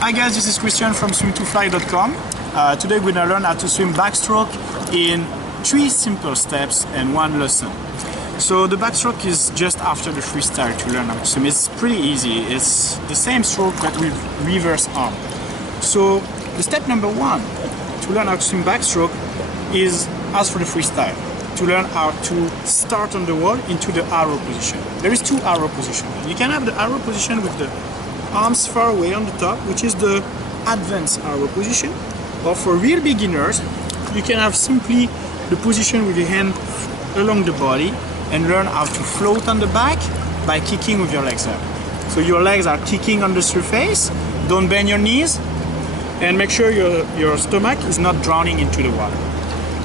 Hi guys, this is Christian from swim2fly.com. Today we're going to learn how to swim backstroke in 3 simple steps and 1 lesson. So the backstroke is just after the freestyle to learn how to swim. It's pretty easy. It's the same stroke but with reverse arm. So the step number 1 to learn how to swim backstroke is as for the freestyle. To learn how to start on the wall into the arrow position. There is 2 arrow positions. You can have the arrow position with the arms far away on the top, which is the advanced arrow position. Or for real beginners, you can have simply the position with your hand along the body and learn how to float on the back by kicking with your legs up. So your legs are kicking on the surface, don't bend your knees, and make sure your stomach is not drowning into the water.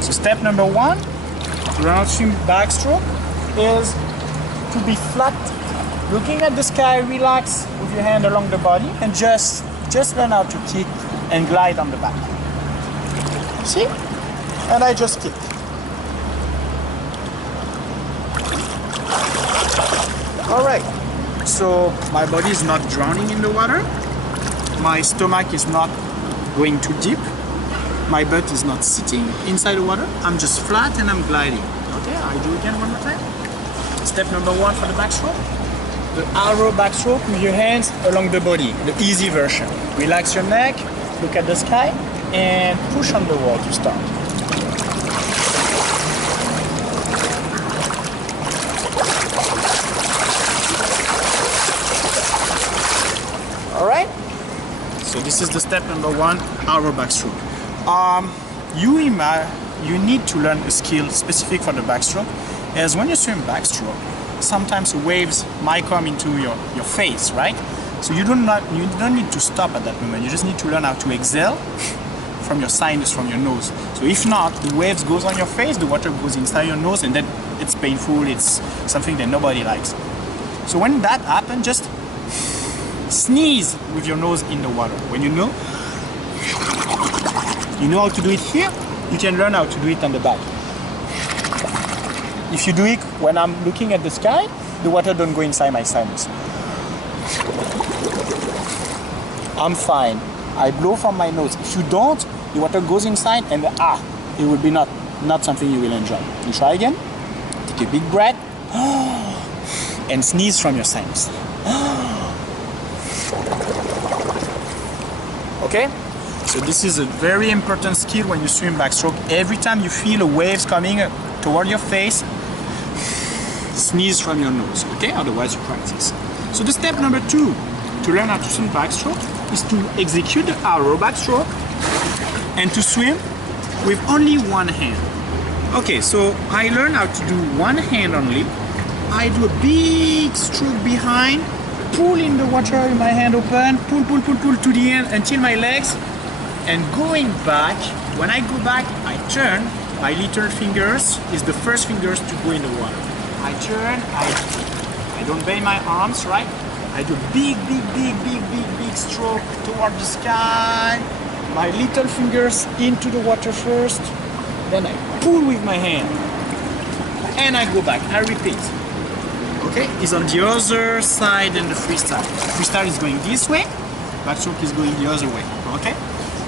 So step number 1, to learn how to swim backstroke, is to be flat, looking at the sky, relax with your hand along the body, and just learn how to kick and glide on the back. See? And I just kick. Alright, so my body is not drowning in the water, my stomach is not going too deep, my butt is not sitting inside the water, I'm just flat and I'm gliding. Okay, I do again one more time. Step number 1 for the backstroke. The arrow backstroke with your hands along the body, the easy version. Relax your neck, look at the sky, and push on the wall to start. Alright? So this is the step number 1, arrow backstroke. You need to learn a skill specific for the backstroke, as when you swim backstroke, sometimes waves might come into your face, right? So you don't need to stop at that moment. You just need to learn how to exhale from your sinus, from your nose. So if not, the waves goes on your face, the water goes inside your nose, and then it's painful. It's something that nobody likes. So when that happens, just sneeze with your nose in the water. When you know how to do it here, you can learn how to do it on the back. If you do it when I'm looking at the sky, the water don't go inside my sinus. I'm fine. I blow from my nose. If you don't, the water goes inside and it will be not something you will enjoy. You try again. Take a big breath and sneeze from your sinus. Okay? So this is a very important skill when you swim backstroke. Every time you feel the waves coming toward your face, sneeze from your nose, okay? Otherwise you practice. So the step number 2 to learn how to swim backstroke is to execute the arrow backstroke and to swim with only one hand. Okay, so I learned how to do one hand only. I do a big stroke behind, pull in the water with my hand open, pull to the end until my legs, and going back. When I go back, I turn. My little fingers is the first fingers to go in the water. I turn, I don't bend my arms, right? I do big stroke toward the sky. My little fingers into the water first. Then I pull with my hand. And I go back, I repeat. Okay, it's on the other side than the freestyle. Freestyle is going this way, backstroke is going the other way, okay?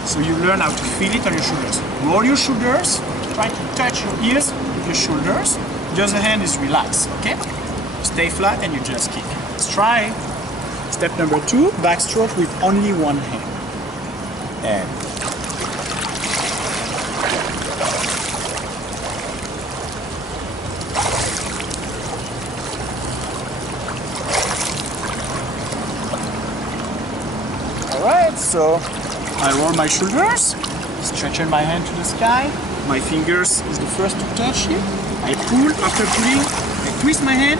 So you learn how to feel it on your shoulders. Roll your shoulders, try to touch your ears with your shoulders. The other hand is relaxed, okay? Stay flat and you just kick. Let's try. Step number 2, backstroke with only one hand. And alright, so I roll my shoulders, stretching my hand to the sky. My fingers is the first to touch here. I pull, after pulling, I twist my hand,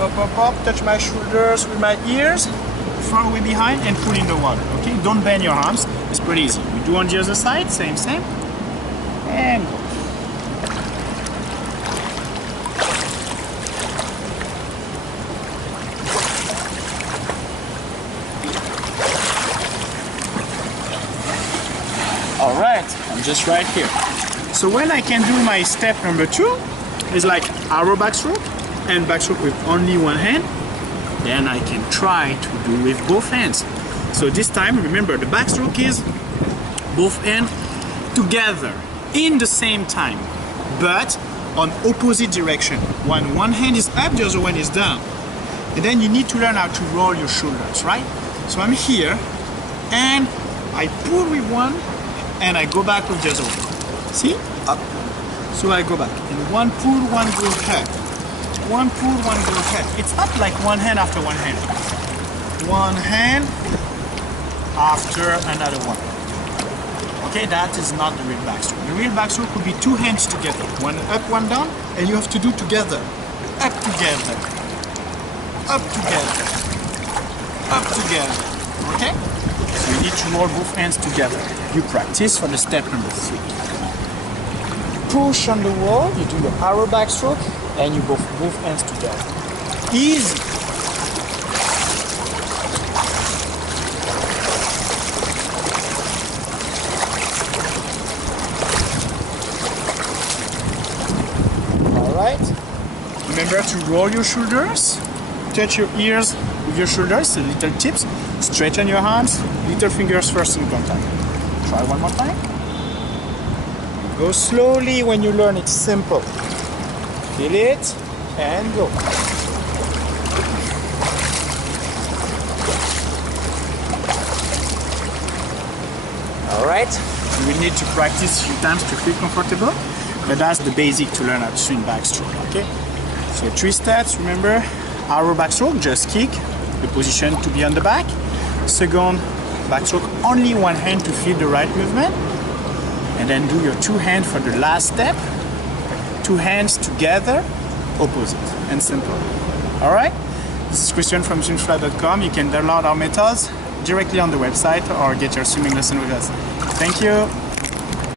up, touch my shoulders with my ears, far away behind, and pull in the water, okay? Don't bend your arms, it's pretty easy. We do on the other side, same, and go. Alright, I'm just right here. So when I can do my step number 2, is like arrow backstroke and backstroke with only one hand, then I can try to do with both hands. So this time, remember, the backstroke is both hands together in the same time, but on opposite direction. When one hand is up, the other one is down. And then you need to learn how to roll your shoulders, right? So I'm here, and I pull with one, and I go back with the other one. See? Up. So I go back. And one pull, one go up. One pull, one go up. It's not like one hand after one hand. One hand after another one. Okay, that is not the real backstroke. The real backstroke would be two hands together. One up, one down, and you have to do together. Up together. Up together. Up together. Okay? So you need to roll both hands together. You practice for the step number 3. Push on the wall, you do your arrow backstroke, and you go both hands together. Easy. Alright. Remember to roll your shoulders, touch your ears with your shoulders, so little tips. Straighten your hands, little fingers first in contact. Try one more time. Go slowly when you learn, it's simple. Feel it and go. Alright, you will need to practice a few times to feel comfortable, but that's the basic to learn how to swing backstroke, okay? So 3 steps, remember, arrow backstroke, just kick, the position to be on the back. Second, backstroke, only one hand to feel the right movement. And then do your 2 hands for the last step. 2 hands together, opposite, and simple. Alright? This is Christian from swimfly.com. You can download our methods directly on the website or get your swimming lesson with us. Thank you.